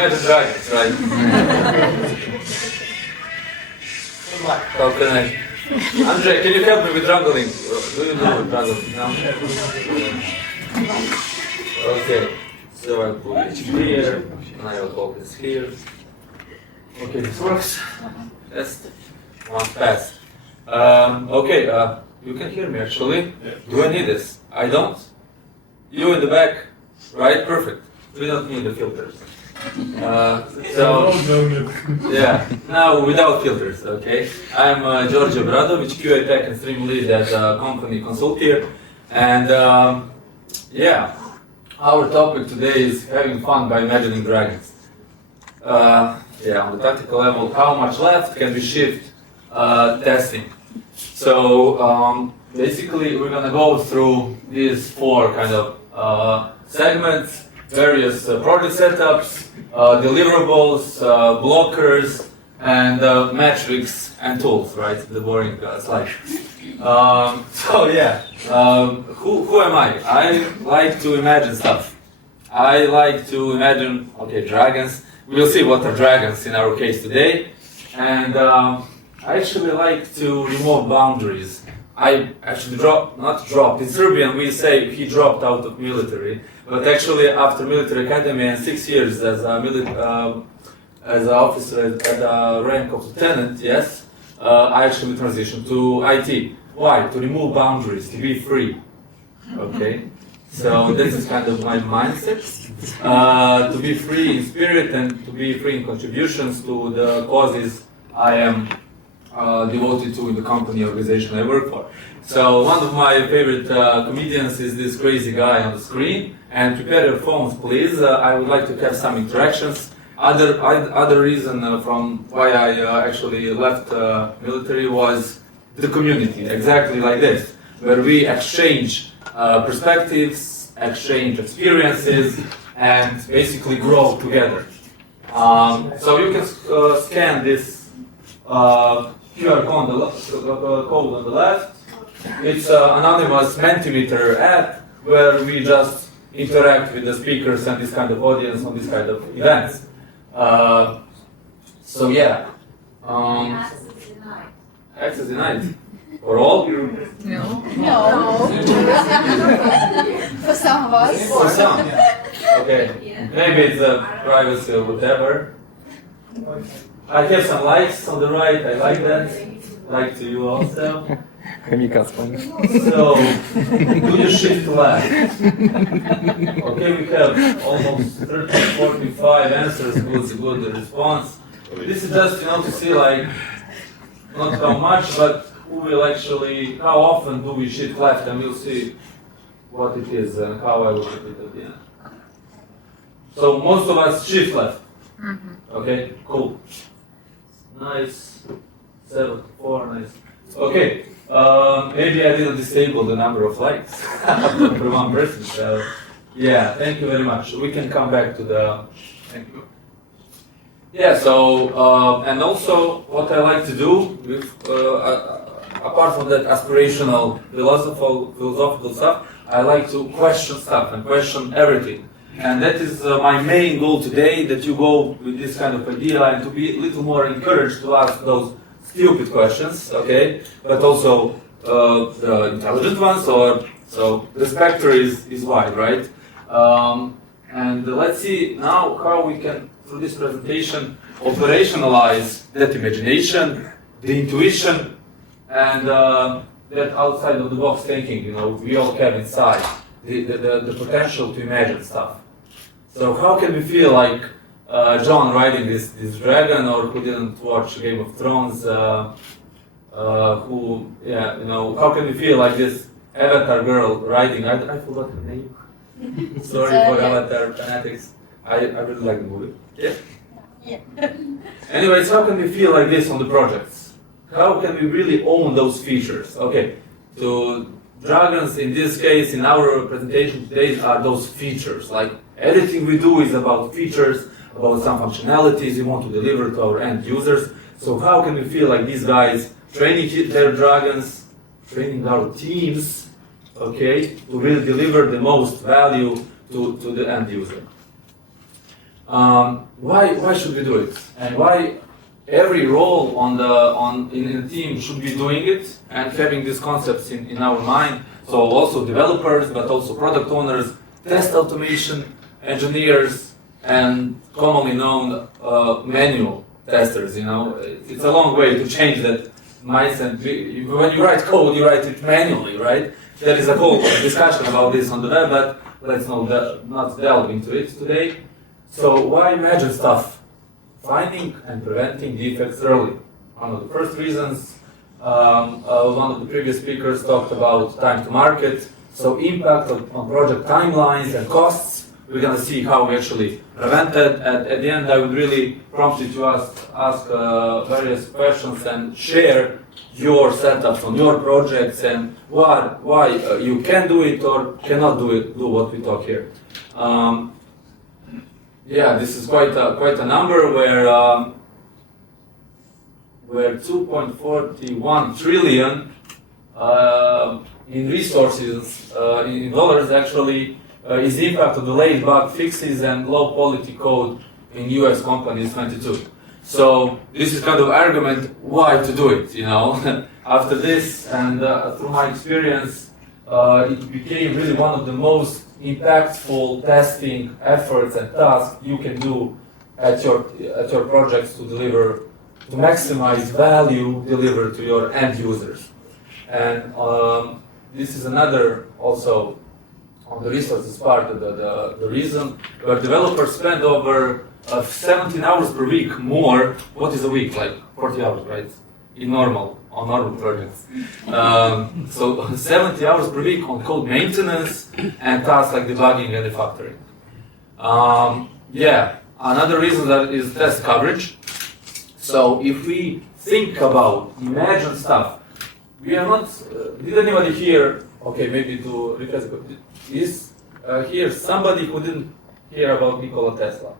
Imagine Dragons, right? How can I? Andrzej, can you help me with jungling? Do you know jungling now? Okay, so I'll put it here, and I will hold this here. Okay, this works. Test. One pass. Okay, you can hear me actually. Do I need this? I don't. You in the back, right? Perfect. We don't need the filters. Yeah, now without filters, okay? I'm Djordje Obradovic, QA Tech and Stream Lead at company Consult here. And yeah, our topic today is having fun by imagining dragons. Yeah, on the tactical level, how much left can we shift testing? So basically we're gonna go through these four kind of segments, various project setups, deliverables, blockers, and metrics and tools, right? The boring slide. So yeah, who am I? I like to imagine stuff. I like to imagine, okay, dragons. We'll see what are dragons in our case today. And I actually like to remove boundaries. I actually not dropped. In Serbian we say he dropped out of military. But actually, after military academy and 6 years as an officer at the rank of lieutenant, yes, I actually transitioned to IT. Why? To remove boundaries, to be free. Okay, so this is kind of my mindset. To be free in spirit and to be free in contributions to the causes I am devoted to in the company organization I work for. So one of my favorite comedians is this crazy guy on the screen. And prepare your phones, please. I would like to have some interactions. Other reason from why I actually left military was the community, exactly like this, where we exchange perspectives, exchange experiences, and basically grow together. So you can scan this QR code on the left. It's an anonymous Mentimeter app where we just interact with the speakers and this kind of audience on this kind of events. So yeah. Access denied. For all? No. For some of us. For some. Okay. Maybe it's privacy or whatever. I have some likes on the right. I like that. Like to you also. So, do you shift left? Okay, we have almost 30, 45 answers, good response. This is just, to see like, not how much, but who will actually, how often do we shift left, and we'll see what it is and how I will put it at the end. So most of us shift left. Okay, cool. Nice. 7-4, nice. Okay. Maybe I didn't disable the number of likes for one person, so yeah, thank you very much. We can come back to the, thank you. Yeah, so, and also what I like to do, with, apart from that aspirational philosophical stuff, I like to question stuff and question everything. And that is my main goal today, that you go with this kind of idea and to be a little more encouraged to ask those stupid questions, okay, but also the intelligent ones, so the spectrum is wide, right? And let's see now how we can, through this presentation, operationalize that imagination, the intuition, and that outside of the box thinking, we all have inside, the potential to imagine stuff. So how can we feel like John riding this dragon, or who didn't watch Game of Thrones, how can we feel like this Avatar girl riding, I forgot her name. Sorry for Avatar fanatics. I really like the movie. Yeah. Anyways, how can we feel like this on the projects? How can we really own those features? Okay, so dragons in this case, in our presentation today, are those features. Like everything we do is about features, about some functionalities we want to deliver to our end users. So how can we feel like these guys training their dragons, training our teams, okay, to really deliver the most value to the end user? Why should we do it? And why every role in the team should be doing it and having these concepts in our mind? So also developers, but also product owners, test automation engineers, and commonly known manual testers. You know, it's a long way to change that mindset. When you write code, you write it manually, right? There is a whole discussion about this on the web, but let's not delve into it today. So why imagine stuff? Finding and preventing defects early. One of the first reasons. One of the previous speakers talked about time to market. So impact on project timelines and costs. We're going to see how we actually prevent that. At the end, I would really prompt you to ask various questions and share your setups on your projects and why you can do it or cannot do what we talk here. Yeah, this is quite a number where 2.41 trillion in resources in dollars actually is the impact of delayed bug fixes and low quality code in US companies 22. So this is kind of argument why to do it, you know. After this and through my experience, it became really one of the most impactful testing efforts and tasks you can do at your projects to maximize value delivered to your end users. And this is another also on the resources part of the reason where developers spend over 17 hours per week more. What is a week? Like 40 hours, right? On normal projects. So 70 hours per week on code maintenance and tasks like debugging and refactoring. Yeah, another reason that is test coverage. So if we think about, imagine stuff, we are not, did anybody here, okay, maybe to request, is here somebody who didn't hear about Nikola Tesla?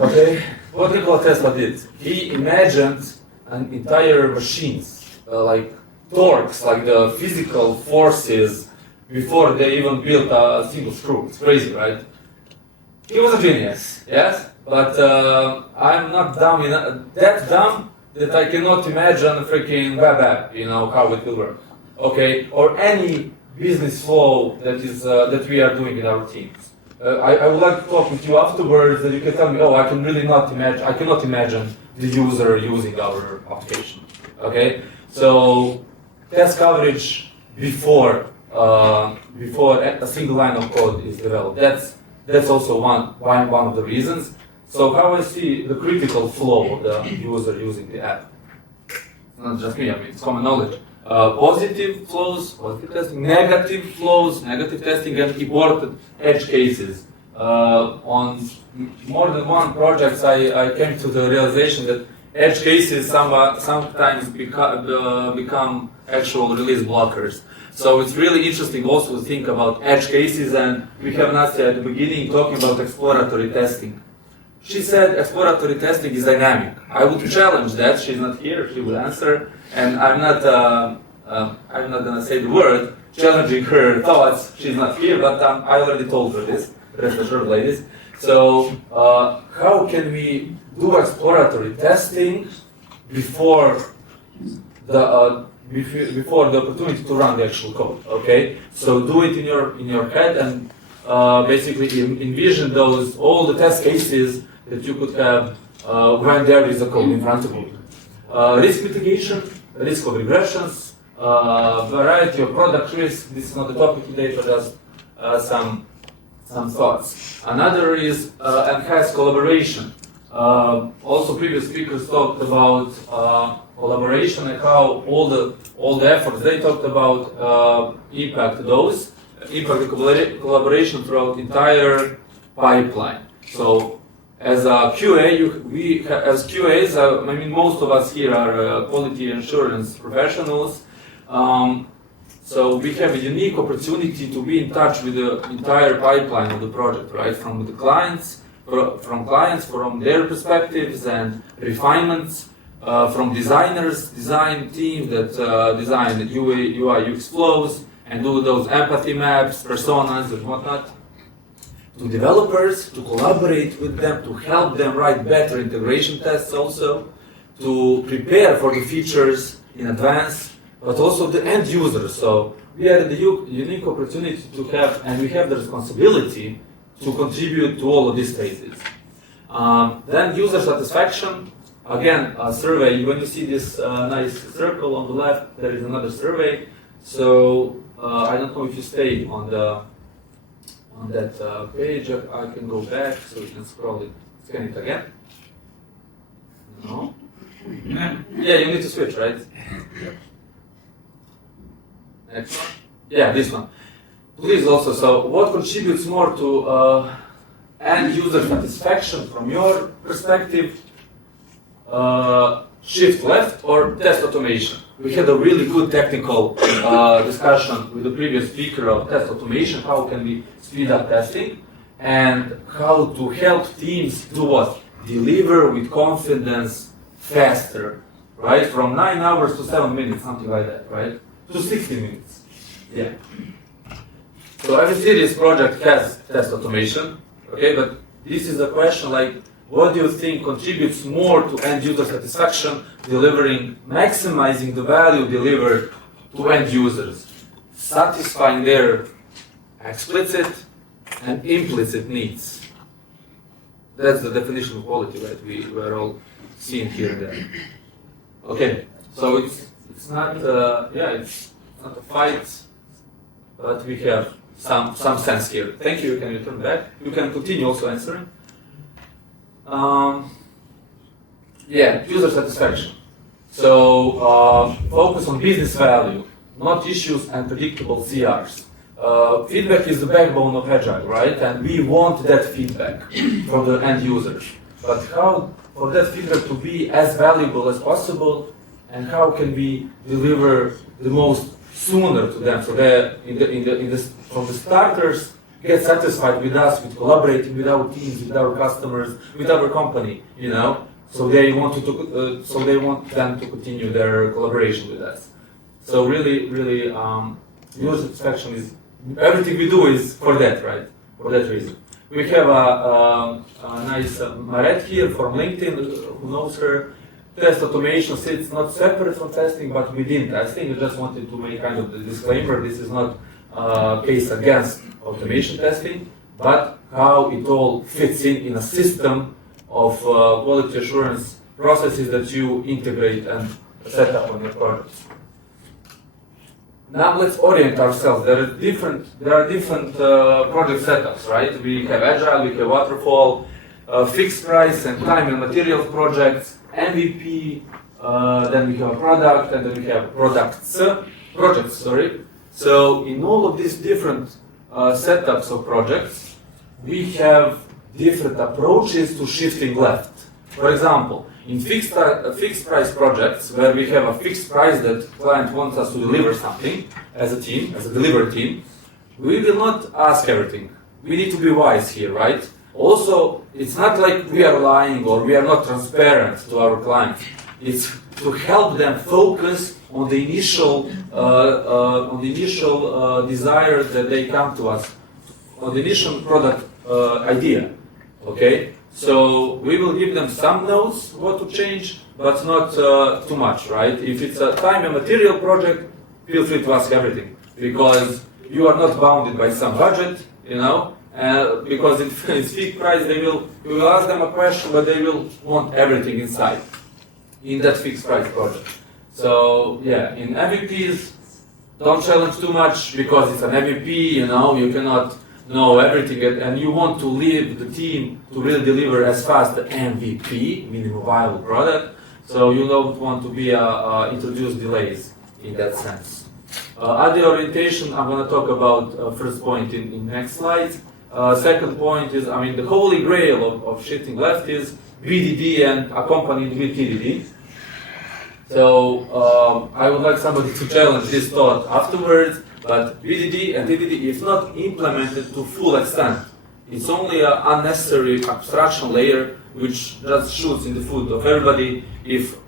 Okay, what Nikola Tesla did, he imagined an entire machines, like torques, like the physical forces before they even built a single screw. It's crazy, right? He was a genius, yes? But I'm not that dumb that I cannot imagine a freaking web app, you know, how it will work, okay? Or any business flow that we are doing in our teams. I would like to talk with you afterwards that you can tell me, oh, I cannot imagine the user using our application, okay? So test coverage before a single line of code is developed. That's also one of the reasons. So how I see the critical flow of the user using the app. It's not just me, I mean, it's common knowledge. Positive flows, positive testing, negative flows, negative testing, and important edge cases. On more than one project, I came to the realization that edge cases sometimes become actual release blockers. So it's really interesting also to think about edge cases, and we have Nastia at the beginning talking about exploratory testing. She said exploratory testing is dynamic. I would challenge that. She's not here. She will answer, and I'm not going to say the word challenging her thoughts. She's not here, but I already told her this. Rest assured, ladies. So how can we do exploratory testing before the opportunity to run the actual code? Okay. So do it in your head and basically envision all the test cases that you could have when there is a code in front of you. Risk mitigation, risk of regressions, variety of product risk. This is not the topic today, but just some thoughts. Another is enhanced collaboration. Also, previous speakers talked about collaboration and how all the efforts they talked about impact the collaboration throughout the entire pipeline. So, as a QA, as QAs, I mean, most of us here are quality assurance professionals. So we have a unique opportunity to be in touch with the entire pipeline of the project, right? From the clients, from their perspectives and refinements, from design team that design the UI UX flows and do those empathy maps, personas and whatnot. to developers, to collaborate with them, to help them write better integration tests also, to prepare for the features in advance, but also the end users. So we had the unique opportunity to have, and we have the responsibility to contribute to all of these phases. Then user satisfaction, again, a survey. When you see this nice circle on the left, there is another survey. So I don't know if you stay on that page. I can go back so you can scroll it, scan it again. No? Yeah, you need to switch, right? Next one. Yeah, this one. Please also, so what contributes more to end user satisfaction from your perspective? Shift left or test automation? We had a really good technical discussion with the previous speaker of test automation, how can we speed up testing, and how to help teams do what? Deliver with confidence faster, right? From 9 hours to 7 minutes, something like that, right? To 60 minutes. Yeah. So every serious project has test automation, okay? But this is a question like, what do you think contributes more to end user satisfaction, maximizing the value delivered to end users, satisfying their explicit and implicit needs? That's the definition of quality, right? We were all seeing here and there. Okay, so it's not it's not a fight, but we have some sense here. Thank you. Can you turn back? You can continue also answering. User satisfaction. So focus on business value, not issues and predictable CRs. Feedback is the backbone of Agile, right? And we want that feedback from the end users. But how for that feedback to be as valuable as possible, and how can we deliver the most sooner to them, so that from the starters get satisfied with us, with collaborating with our teams, with our customers, with our company, you know. So they want them to continue their collaboration with us. So really, user satisfaction is everything we do is for that, right? For that reason. We have a nice Maret here from LinkedIn, who knows her. Test automation, so it's not separate from testing, but within testing. We just wanted to make kind of the disclaimer. This is not a case against automation testing, but how it all fits in a system of quality assurance processes that you integrate and set up on your projects. Now let's orient ourselves. There are different project setups, right? We have Agile, we have Waterfall, fixed price and time and materials projects, MVP, then we have a product, and then we have projects. So in all of these different setups of projects, we have different approaches to shifting left. For example, in fixed price projects, where we have a fixed price that client wants us to deliver something as a team, as a delivery team, we will not ask everything. We need to be wise here, right? Also, it's not like we are lying or we are not transparent to our clients. It's to help them focus on the initial desire that they come to us, on the initial product idea. Okay, so we will give them some notes what to change, but not too much, right? If it's a time and material project, feel free to ask everything, because you are not bounded by some budget, you know. Because in fixed price, we will ask them a question, but they will want everything inside in that fixed price project. So yeah, in MVPs, don't challenge too much, because it's an MVP. You know, you cannot know everything, and you want to leave the team to really deliver as fast the MVP, minimum viable product. So you don't want to be introduce delays in that sense. Other orientation, I'm going to talk about first point in next slide. Second point is, the holy grail of shifting left is BDD and accompanied with TDD. So I would like somebody to challenge this thought afterwards, but BDD and TDD is not implemented to full extent. It's only an unnecessary abstraction layer which just shoots in the foot of everybody, if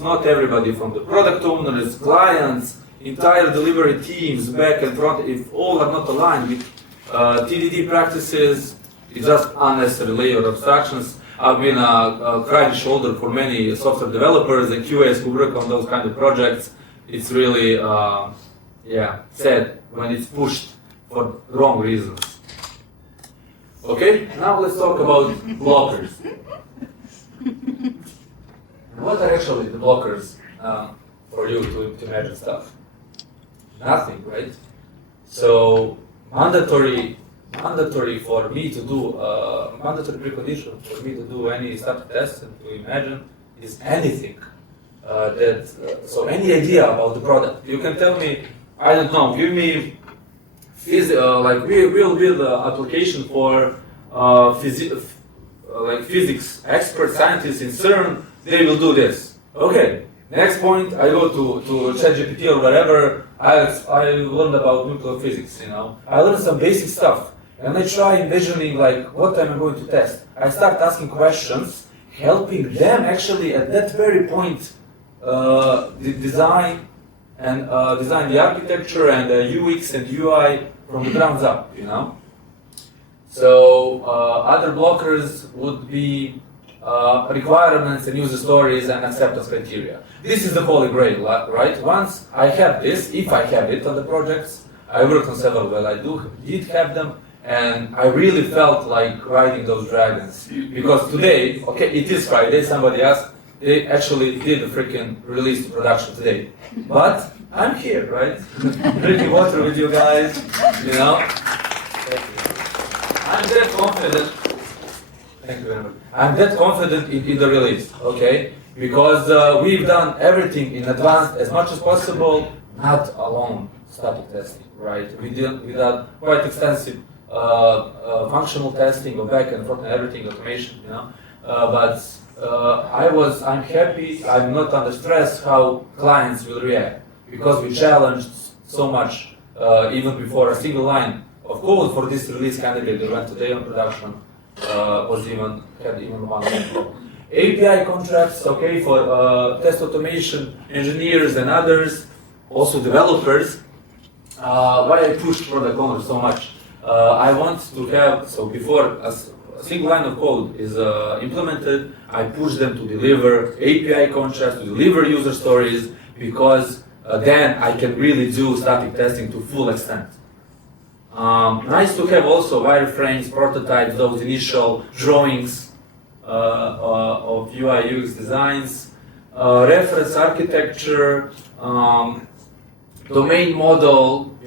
not everybody, from the product owners, clients, entire delivery teams, back and front, if all are not aligned with TDD practices, it's just unnecessary layer of abstractions. I've been a crying shoulder for many software developers and QAs who work on those kind of projects. It's really, sad when it's pushed for wrong reasons. Okay, now let's talk about blockers. What are actually the blockers for you to measure stuff? Nothing, right? So mandatory for me to do mandatory precondition for me to do any static test and to imagine is anything so any idea about the product. You can tell me, I don't know, give me like we will build an application for physics expert scientists in CERN. They will do this. Okay. Next point, I go to ChatGPT or wherever. I learned about nuclear physics. I learned some basic stuff, and I try envisioning like what am I going to test. I start asking questions, helping them actually at that very point design the architecture and the UX and UI from the ground up. So other blockers would be requirements and user stories and acceptance criteria. This is the holy grail, right? Once I have this, if I have it on the projects, I worked on several where I did have them, and I really felt like riding those dragons. Because today, okay, it is Friday, somebody asked, they actually did the freaking release to production today. But I'm here, right? Drinking water with you guys, I'm that confident. Thank you very much. I'm that confident in the release, okay? Because we've done everything in advance as much as possible, not alone static testing, right? We did quite extensive functional testing of back and front and everything, automation, But I'm happy, I'm not under stress how clients will react, because we challenged so much even before a single line of code for this release candidate that went today on production. Had even one problem. API contracts, okay, for test automation engineers and others, also developers. Why I pushed product owners so much? I want to have, so before a single line of code is implemented, I push them to deliver API contracts, to deliver user stories, because then I can really do static testing to full extent. Nice to have also wireframes, prototypes, those initial drawings of UI UX designs, reference architecture, domain model,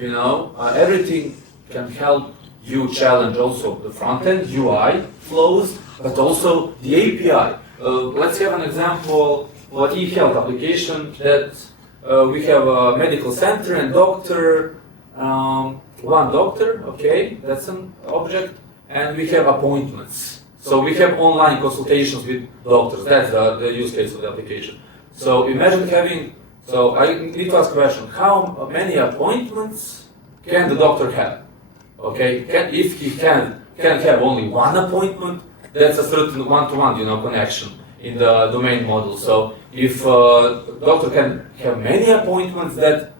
everything can help you challenge also the front-end UI flows, but also the API. Let's have an example for e-health application that we have a medical center and doctor, one doctor, okay, that's an object, and we have appointments. So we have online consultations with doctors. That's the use case of the application. So imagine having, so I need to ask a question, how many appointments can the doctor have? Okay, if he can have only one appointment, that's a certain one-to-one, connection in the domain model. So if doctor can have many appointments, that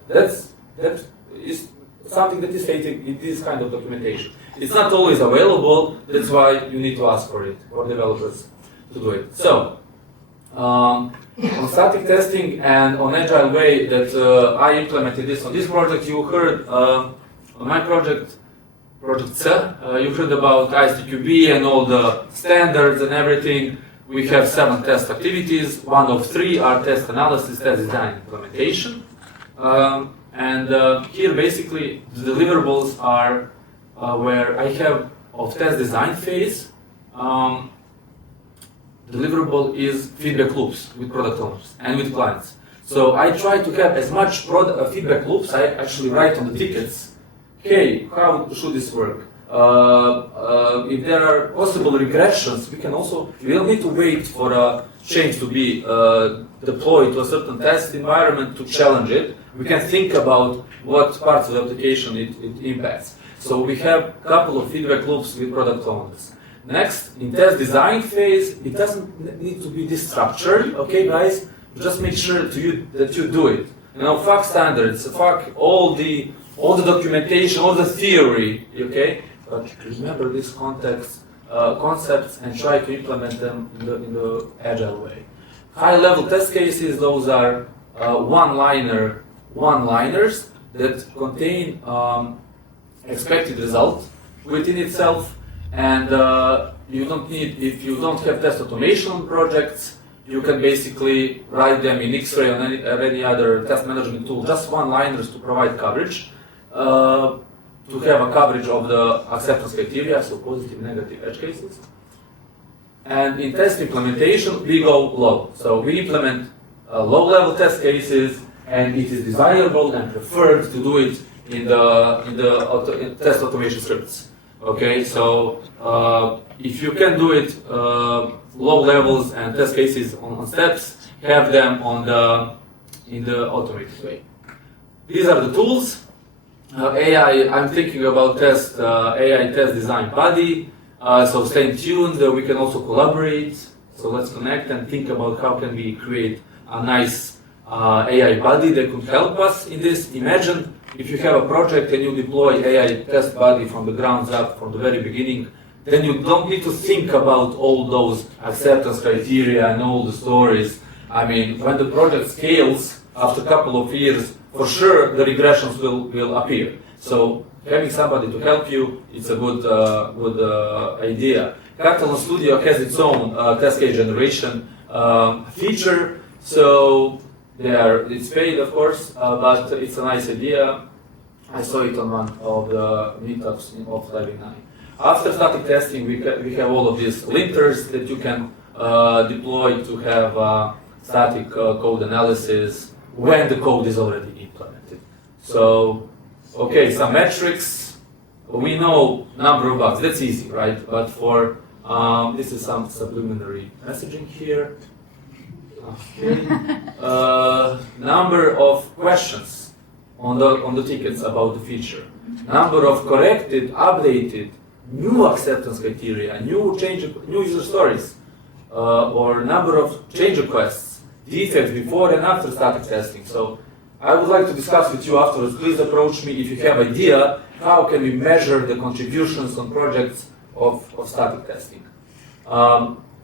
is something that is stated in this kind of documentation. It's not always available, that's why you need to ask for it, for developers to do it. So, on static testing and on agile way that I implemented this on this project, you heard on my project C, you heard about ISTQB and all the standards and everything. We have 7 test activities. 1 of 3 are test analysis, test design, implementation. And here basically the deliverables are where I have of test design phase. Deliverable is feedback loops with product owners and with clients. So I try to have as much feedback loops. I actually write on the tickets, hey, how should this work? If there are possible regressions, we don't need to wait for a change to be deployed to a certain test environment to challenge it. We can think about what parts of the application it impacts. So we have a couple of feedback loops with product owners. Next, in test design phase, it doesn't need to be this structured, okay guys? Just make sure that you do it. Fuck standards, fuck all the documentation, all the theory, okay? but remember these concepts and try to implement them in the agile way. High-level test cases, those are one-liners that contain expected result within itself, and you don't need, if you don't have test automation projects, you can basically write them in X-ray or any other test management tool, just one-liners to provide coverage, to have a coverage of the acceptance criteria, so positive, negative edge cases. And in test implementation, we go low. So we implement low-level test cases, and it is desirable and preferred to do it in the test automation scripts. Okay, so if you can do it low levels and test cases on steps, have them in the automated way. These are the tools. AI, I'm thinking about AI test design body. So stay tuned. We can also collaborate. So let's connect and think about how can we create a nice AI body that could help us in this. Imagine if you have a project and you deploy AI test body from the ground up, from the very beginning, then you don't need to think about all those acceptance criteria and all the stories. I mean, when the project scales after a couple of years, for sure the regressions will appear. So having somebody to help you, it's a good idea. Catalan Studio has its own test case generation feature, so it's paid, of course, but it's a nice idea. I saw it on one of the meetups of Living 9. After static testing, we have all of these linters that you can deploy to have static code analysis when the code is already implemented. So, okay, some metrics. We know number of bugs. That's easy, right? But for this is some subliminary messaging here. Okay. Number of questions on the tickets about the feature. Number of corrected, updated, new acceptance criteria, new user stories, or number of change requests, defects before and after static testing. So I would like to discuss with you afterwards. Please approach me if you have idea how can we measure the contributions on projects of static testing.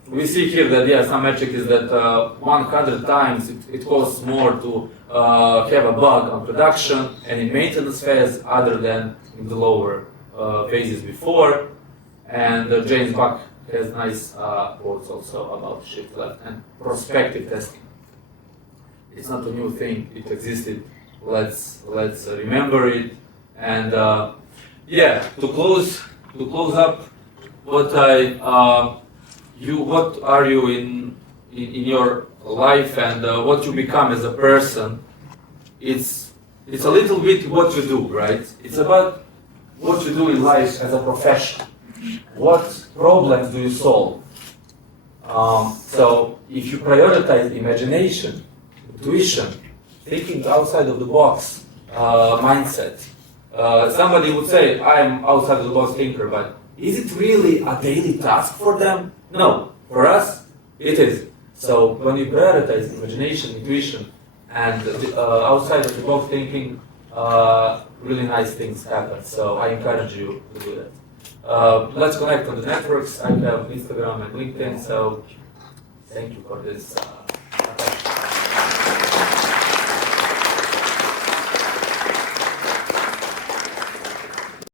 We see here that some metric is that 100 times it costs more to have a bug on production and in maintenance phase other than in the lower phases before. And James Buck has nice quotes also about shift left and prospective testing. It's not a new thing; it existed. Let's remember it. And to close up, what are you in your life and what you become as a person? It's a little bit what you do, right? It's about what you do in life as a profession. What problems do you solve? So if you prioritize imagination, intuition, thinking outside of the box mindset, somebody would say, I'm outside of the box thinker, but is it really a daily task for them? No, for us, it is. So when you prioritize imagination, intuition, and outside of the box thinking, really nice things happen. So I encourage you to do that. Let's connect on the networks. I have Instagram and LinkedIn, so thank you for this.